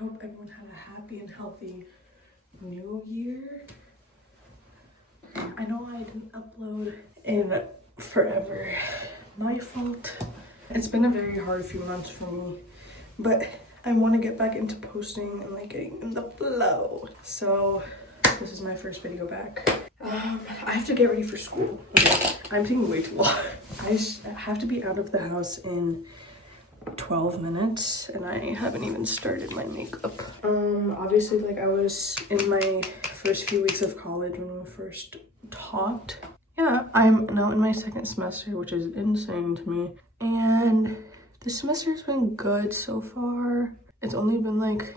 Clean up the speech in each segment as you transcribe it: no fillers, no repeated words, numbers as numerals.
hope everyone had a happy and healthy new year. I know I didn't upload in forever. My fault. It's been a very hard few months for me, but I want to get back into posting and like getting in the flow. So this is my first video back. I have to get ready for school. Okay. I'm taking way too long. I have to be out of the house in 12 minutes and I haven't even started my makeup. Obviously, like, I was in my first few weeks of college when we first talked. Yeah, I'm now in my second semester, which is insane to me. And the semester's been good so far. It's only been like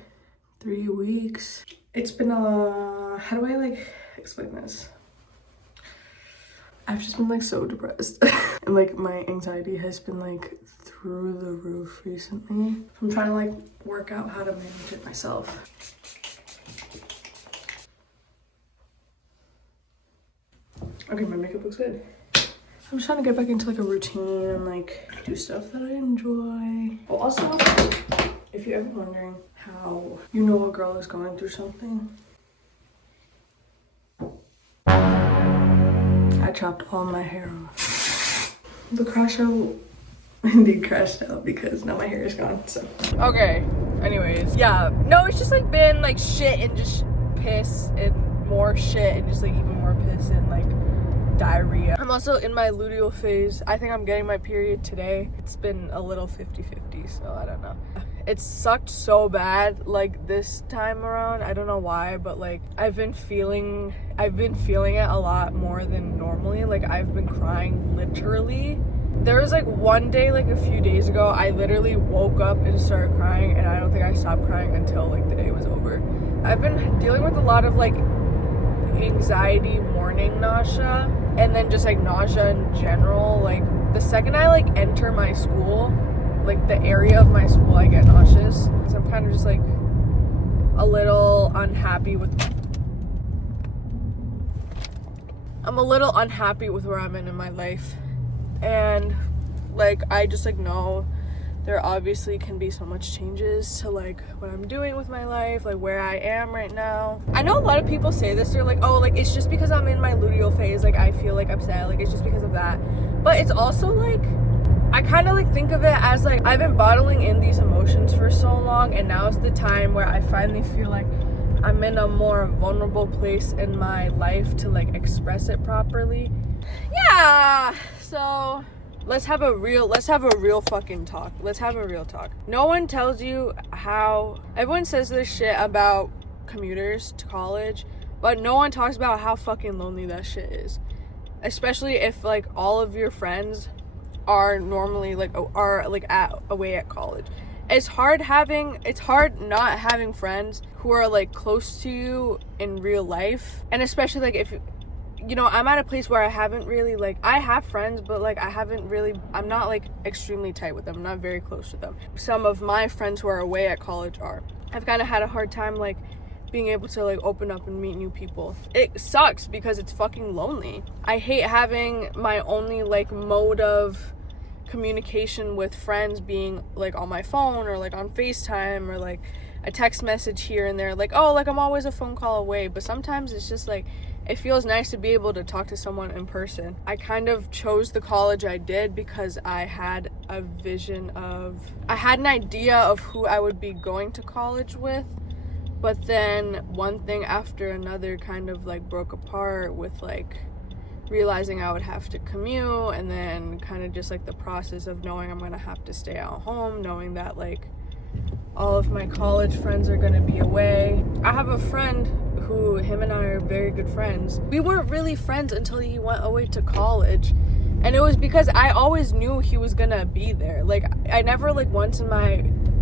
3 weeks. It's been how do I like explain this? I've just been like so depressed. And like my anxiety has been like through the roof recently. I'm trying to like work out how to manage it myself. Okay, my makeup looks good. I'm just trying to get back into like a routine and like do stuff that I enjoy. Oh, also, if you're ever wondering how you know a girl is going through something, I chopped all my hair off. The crash out indeed crashed out because now my hair is gone, so. Okay, anyways, yeah. No, it's just like been like shit and just piss and more shit and just like even more piss and like diarrhea. I'm also in my luteal phase. I think I'm getting my period today. It's been a little 50-50, so I don't know. It sucked so bad like this time around. I don't know why, but like I've been feeling it a lot more than normally. Like I've been crying literally. There was like one day like a few days ago I literally woke up and started crying, and I don't think I stopped crying until like the day was over. I've been dealing with a lot of like anxiety, morning nausea, and then just like nausea in general. Like the second I like enter my school, like the area of my school, I get nauseous. So I'm kind of just like a little unhappy with where I'm in my life. And like I just like know there obviously can be so much changes to like what I'm doing with my life, like where I am right now. I know a lot of people say this, they're like, oh, like it's just because I'm in my luteal phase, like I feel like upset, like it's just because of that. But it's also like I kind of like think of it as like I've been bottling in these emotions for so long, and now is the time where I finally feel like I'm in a more vulnerable place in my life to like express it properly. Yeah, so let's have a real fucking talk. Let's have a real talk. No one tells you how, everyone says this shit about commuters to college, but no one talks about how fucking lonely that shit is. Especially if like all of your friends are normally like away at college. It's hard not having friends who are like close to you in real life. And especially like if you know, I'm at a place where I haven't really like, I have friends, but like I'm not like extremely tight with them. I'm not very close to them. Some of my friends who are away at college are. I've kind of had a hard time like being able to like open up and meet new people. It sucks because it's fucking lonely. I hate having my only like mode of communication with friends being like on my phone or like on FaceTime or like a text message here and there. Like, oh, like I'm always a phone call away. But sometimes it's just like, it feels nice to be able to talk to someone in person. I kind of chose the college I did because I had an idea of who I would be going to college with, but then one thing after another kind of like broke apart with like realizing I would have to commute, and then kind of just like the process of knowing I'm gonna have to stay at home, knowing that like all of my college friends are gonna be away. I have a friend who, him and I are very good friends. We weren't really friends until he went away to college, and it was because I always knew he was gonna be there. Like I never like once in my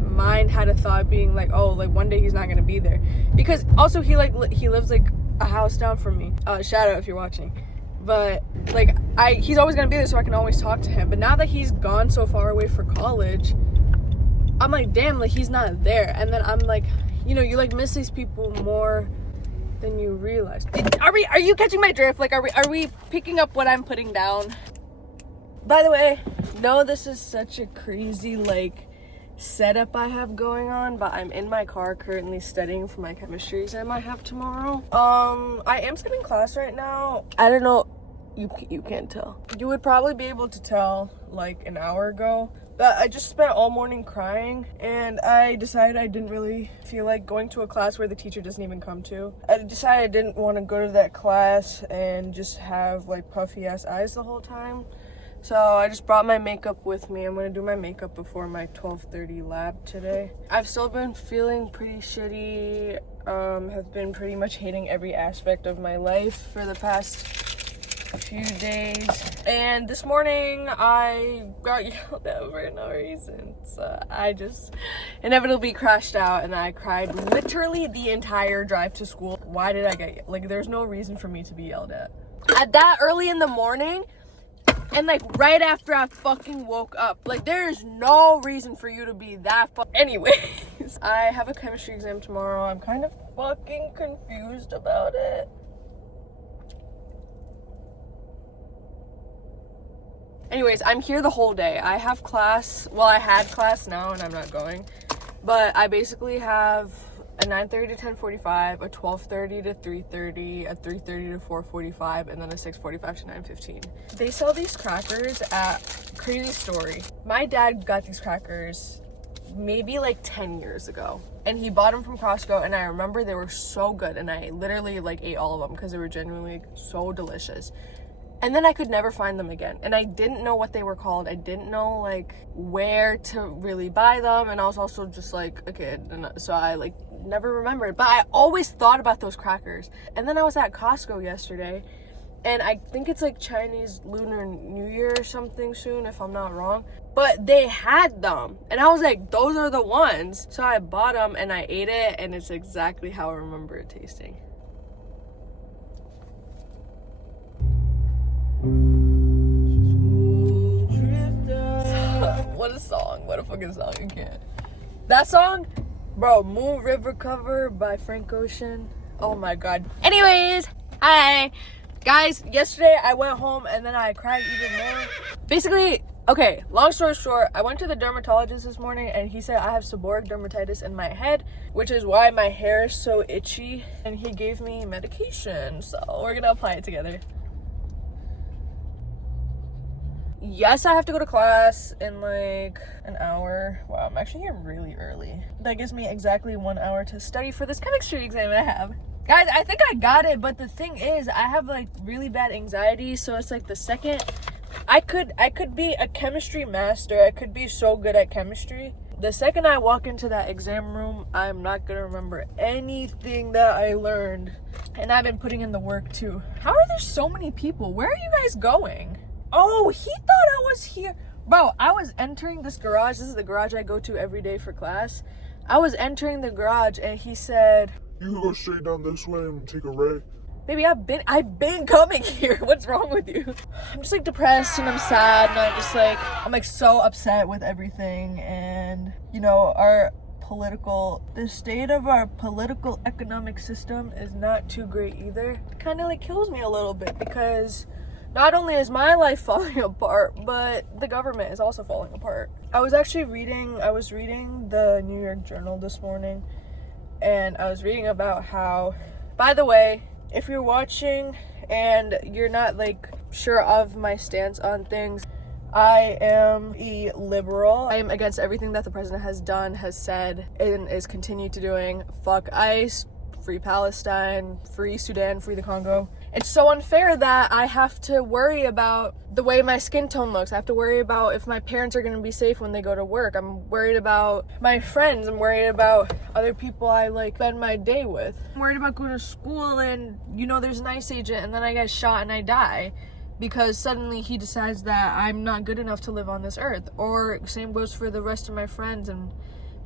mind had a thought being like, oh, like one day he's not gonna be there, because also he lives like a house down from me. Shout out if you're watching. But like he's always gonna be there, so I can always talk to him. But now that he's gone so far away for college, I'm like, damn, like he's not there. And then I'm like, you know, you like miss these people more than you realize. Are you catching my drift? Like, are we picking up what I'm putting down? By the way, no, this is such a crazy like setup I have going on, but I'm in my car currently studying for my chemistry exam I have tomorrow. I am skipping class right now. I don't know, you can't tell. You would probably be able to tell like an hour ago. But I just spent all morning crying, and I decided I didn't really feel like going to a class where the teacher doesn't even come to. I decided I didn't want to go to that class and just have like puffy ass eyes the whole time. So I just brought my makeup with me. I'm gonna do my makeup before my 12:30 lab today. I've still been feeling pretty shitty, have been pretty much hating every aspect of my life for the past a few days, and this morning I got yelled at for no reason, so I just inevitably crashed out and I cried literally the entire drive to school. Why did I get, like, there's no reason for me to be yelled at that early in the morning, and like right after I fucking woke up. Like, there's no reason for you to be that anyways. I have a chemistry exam tomorrow. I'm kind of fucking confused about it. Anyways, I'm here the whole day. I have class, well, I had class now and I'm not going, but I basically have a 9:30 to 10:45, a 12:30 to 3:30, a 3:30 to 4:45, and then a 6:45 to 9:15. They sell these crackers at, crazy story, my dad got these crackers maybe like 10 years ago, and he bought them from Costco, and I remember they were so good, and I literally like ate all of them because they were genuinely so delicious. And then I could never find them again. And I didn't know what they were called. I didn't know like where to really buy them. And I was also just like a kid. And so I like never remembered. But I always thought about those crackers. And then I was at Costco yesterday. And I think it's like Chinese Lunar New Year or something soon, if I'm not wrong. But they had them. And I was like, those are the ones. So I bought them and I ate it. And it's exactly how I remember it tasting. What a song. What a fucking song. You can't. That song, bro, Moon River cover by Frank Ocean. Oh my god. Anyways, hi. Guys, yesterday I went home and then I cried even more. Basically, okay, long story short, I went to the dermatologist this morning and he said I have seborrheic dermatitis in my head, which is why my hair is so itchy. And he gave me medication, so we're gonna apply it together. Yes, I have to go to class in like an hour. Wow, I'm actually here really early. That gives me exactly 1 hour to study for this chemistry exam I have. Guys, I think I got it, but the thing is, I have like really bad anxiety, so it's like the second I could be a chemistry master. I could be so good at chemistry. The second I walk into that exam room, I'm not gonna remember anything that I learned. And I've been putting in the work too. How are there so many people? Where are you guys going? Oh, he thought I was here. Bro, I was entering this garage. This is the garage I go to every day for class. I was entering the garage and he said, "You can go straight down this way and take a right." Baby, I've been coming here. What's wrong with you? I'm just like depressed and I'm sad and I'm like so upset with everything. And you know, the state of our political economic system is not too great either. It kind of like kills me a little bit because not only is my life falling apart, but the government is also falling apart. I was reading the New York Journal this morning, and I was reading about how, by the way, if you're watching and you're not like sure of my stance on things, I am a liberal. I am against everything that the president has done, has said, and is continued to doing. Fuck ICE, free Palestine, free Sudan, free the Congo. It's so unfair that I have to worry about the way my skin tone looks. I have to worry about if my parents are going to be safe when they go to work. I'm worried about my friends. I'm worried about other people I like spend my day with. I'm worried about going to school and, you know, there's an ICE agent and then I get shot and I die because suddenly he decides that I'm not good enough to live on this earth. Or same goes for the rest of my friends and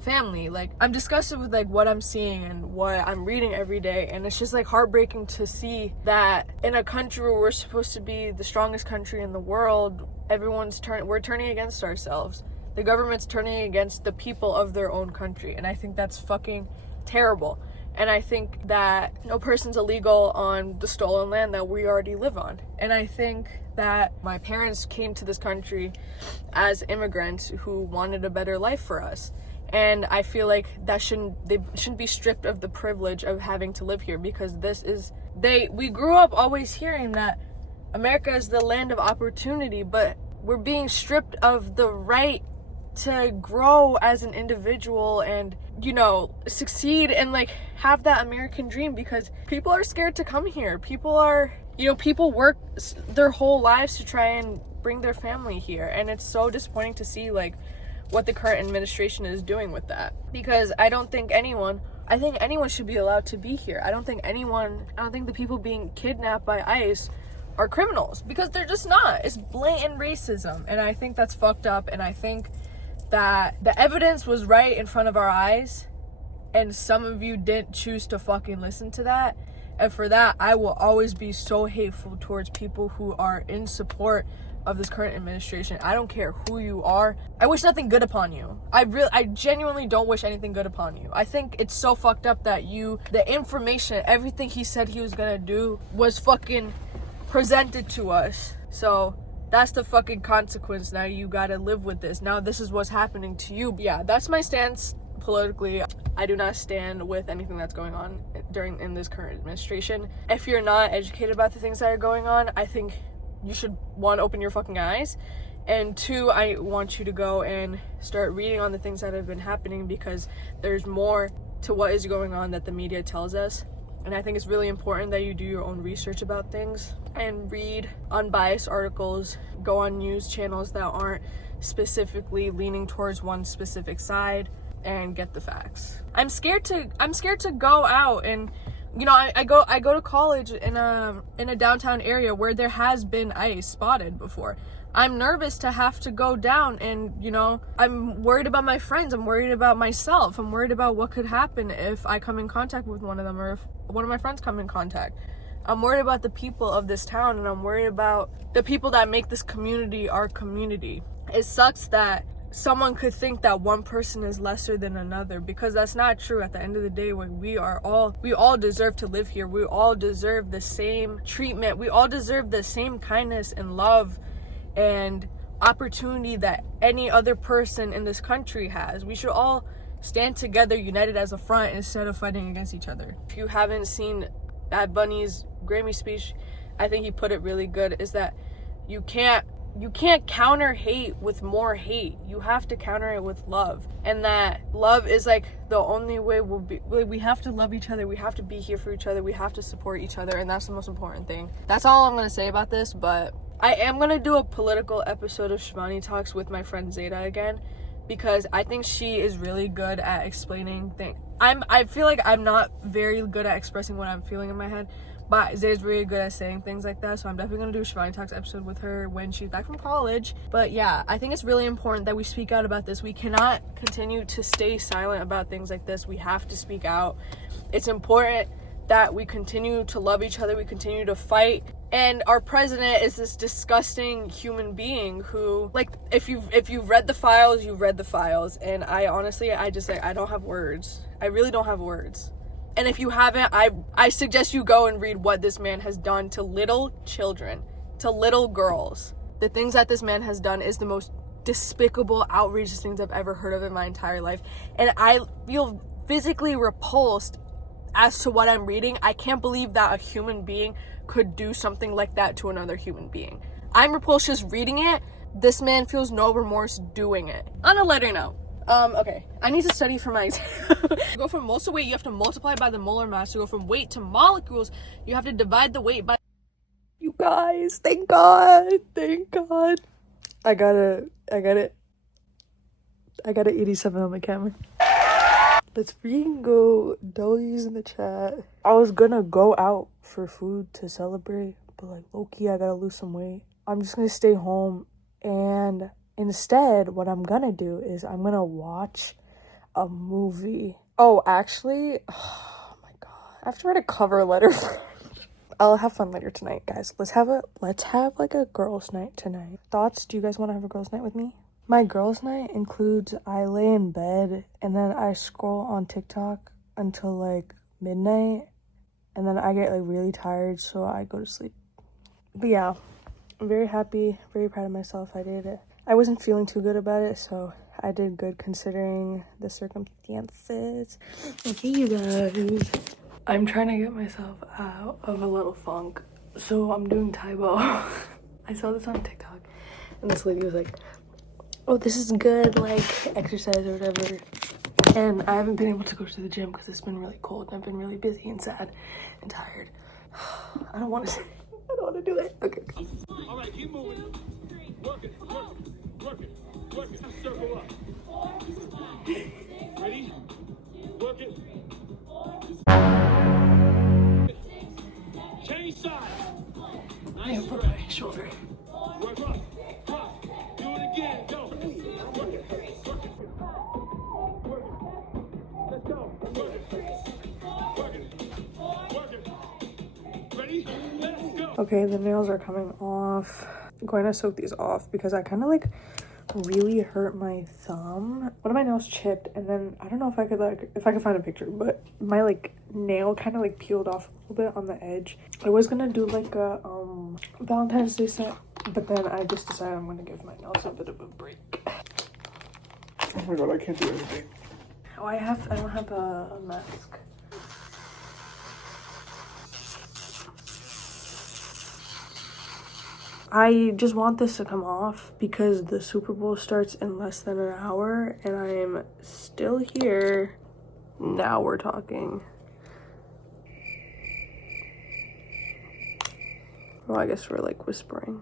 family. Like, I'm disgusted with like what I'm seeing and what I'm reading every day, and it's just like heartbreaking to see that in a country where we're supposed to be the strongest country in the world, we're turning against ourselves. The government's turning against the people of their own country, and I think that's fucking terrible. And I think that no person's illegal on the stolen land that we already live on. And I think that my parents came to this country as immigrants who wanted a better life for us. And I feel like they shouldn't be stripped of the privilege of having to live here, because we grew up always hearing that America is the land of opportunity, but we're being stripped of the right to grow as an individual and, you know, succeed and like have that American dream, because people are scared to come here. People work their whole lives to try and bring their family here, and it's so disappointing to see like what the current administration is doing with that, because I think anyone should be allowed to be here. I don't think the people being kidnapped by ICE are criminals, because they're just not. It's blatant racism, and I think that's fucked up, and I think that the evidence was right in front of our eyes, and some of you didn't choose to fucking listen to that. And for that, I will always be so hateful towards people who are in support of this current administration. I don't care who you are. I wish nothing good upon you. I genuinely don't wish anything good upon you. I think it's so fucked up that the information, everything he said he was gonna do was fucking presented to us. So that's the fucking consequence. Now you gotta live with this. Now this is what's happening to you. Yeah, that's my stance politically. I do not stand with anything that's going on in this current administration. If you're not educated about the things that are going on, I think you should, one, open your fucking eyes, and two, I want you to go and start reading on the things that have been happening, because there's more to what is going on that the media tells us. And I think it's really important that you do your own research about things and read unbiased articles, go on news channels that aren't specifically leaning towards one specific side, and get the facts. I'm scared to go out, and you know, I go to college in a downtown area where there has been ICE spotted before. I'm nervous to have to go down, and you know, I'm worried about my friends, I'm worried about myself, I'm worried about what could happen if I come in contact with one of them, or if one of my friends come in contact. I'm worried about the people of this town, and I'm worried about the people that make this community our community. It sucks that someone could think that one person is lesser than another, because that's not true. At the end of the day, when we all deserve to live here. We all deserve the same treatment. We all deserve the same kindness and love and opportunity that any other person in this country has. We should all stand together, united as a front, instead of fighting against each other. If you haven't seen Bad Bunny's Grammy speech, I think he put it really good, is that you can't counter hate with more hate. You have to counter it with love. And that love is like the only way we have to love each other. We have to be here for each other. We have to support each other. And that's the most important thing. That's all I'm going to say about this. But I am going to do a political episode of Shivani Talks with my friend Zeta again, because I think she is really good at explaining things. I feel like I'm not very good at expressing what I'm feeling in my head, but Zay's really good at saying things like that, so I'm definitely going to do a Shivani Talks episode with her when she's back from college. But yeah, I think it's really important that we speak out about this. We cannot continue to stay silent about things like this. We have to speak out. It's important that we continue to love each other, we continue to fight. And our president is this disgusting human being who, like, if you've read the files, you've read the files. And I honestly, I don't have words. I really don't have words. And if you haven't, I suggest you go and read what this man has done to little children, to little girls. The things that this man has done is the most despicable, outrageous things I've ever heard of in my entire life. And I feel physically repulsed as to what I'm reading. I can't believe that a human being could do something like that to another human being. I'm repulsed just reading it. This man feels no remorse doing it. On a lighter note, okay, I need to study for my exam. To go from moles to weight, you have to multiply by the molar mass. To go from weight to molecules, you have to divide the weight by... You guys, thank God. I got it. I got an 87 on my camera. Let's freaking go. W's in the chat. I was gonna go out for food to celebrate, but like, low-key, I gotta lose some weight. I'm just gonna stay home, and instead, what I'm gonna do is I'm gonna watch a movie. Oh, actually, oh my God, I have to write a cover letter. I'll have fun later tonight, guys. Let's have like a girls' night tonight. Thoughts? Do you guys want to have a girls' night with me? My girls' night includes I lay in bed and then I scroll on TikTok until like midnight, and then I get like really tired, so I go to sleep. But yeah, I'm very happy, very proud of myself. I did it. I wasn't feeling too good about it, so I did good considering the circumstances. Okay, you guys. I'm trying to get myself out of a little funk, so I'm doing tae-bo. I saw this on TikTok, and this lady was like, oh, this is good, like, exercise or whatever. And I haven't been able to go to the gym because it's been really cold, and I've been really busy and sad and tired. I don't want to do it. Okay. All right, keep moving. Work it. Circle up. Ready? Work it. Change sides. Nice Put my shoulder. Work up. Drop. Do it again. Go. Work it. Let's go. Work it. Ready? Let's go. Okay, the nails are coming off. I'm going to soak these off because I kind of like really hurt my thumb. One of my nails chipped, and then I don't know if I could find a picture, but my like nail kind of like peeled off a little bit on the edge. I was gonna do like a Valentine's Day set, but then I just decided I'm gonna give my nails a bit of a break. Oh my god, I can't do anything. Oh, I don't have a mask. I just want this to come off because the Super Bowl starts in less than an hour and I am still here. Now we're talking. Well, I guess we're like whispering.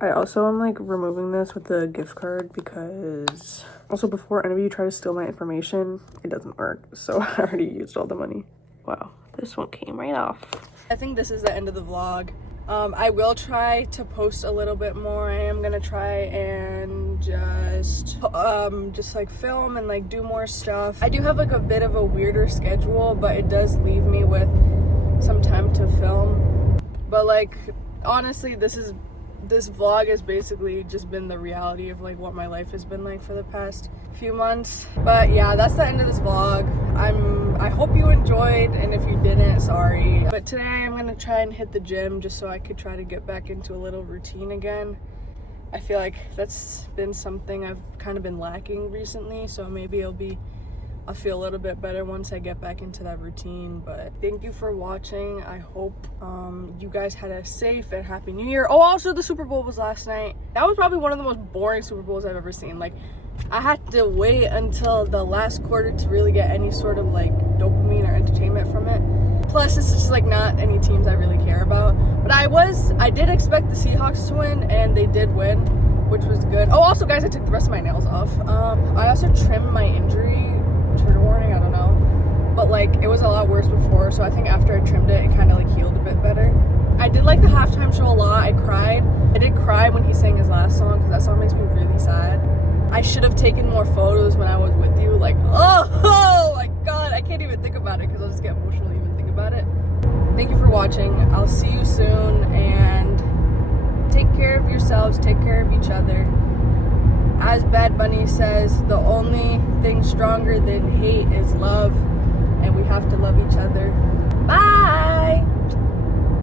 I also am like removing this with the gift card because also before any of you try to steal my information, it doesn't work. So I already used all the money. Wow, this one came right off. I think this is the end of the vlog. I will try to post a little bit more. I am gonna try and just like film and like do more stuff. I do have like a bit of a weirder schedule, but it does leave me with some time to film. But like honestly, this vlog has basically just been the reality of like what my life has been like for the past few months. But yeah, that's the end of this vlog. I hope you enjoyed, and if you didn't, sorry. But today I'm gonna try and hit the gym just so I could try to get back into a little routine again. I feel like that's been something I've kind of been lacking recently, so maybe I'll feel a little bit better once I get back into that routine. But thank you for watching. I hope you guys had a safe and happy new year. Oh, also the Super Bowl was last night. That was probably one of the most boring Super Bowls I've ever seen. Like, I had to wait until the last quarter to really get any sort of like dopamine or entertainment from it. Plus, it's just like not any teams I really care about. But I did expect the Seahawks to win, and they did win, which was good. Oh, also guys, I took the rest of my nails off. I also trimmed my injury. Trigger warning, I don't know, but like it was a lot worse before, so I think after I trimmed it kind of like healed a bit better. I did like the halftime show a lot. I did cry when he sang his last song because that song makes me really sad. I should have taken more photos when I was with you. Like, oh my god, I can't even think about it because I'll just get emotional even think about it. Thank you for watching. I'll see you soon, and take care of yourselves, take care of each other. As Bad Bunny says, the only thing stronger than hate is love, and we have to love each other. Bye!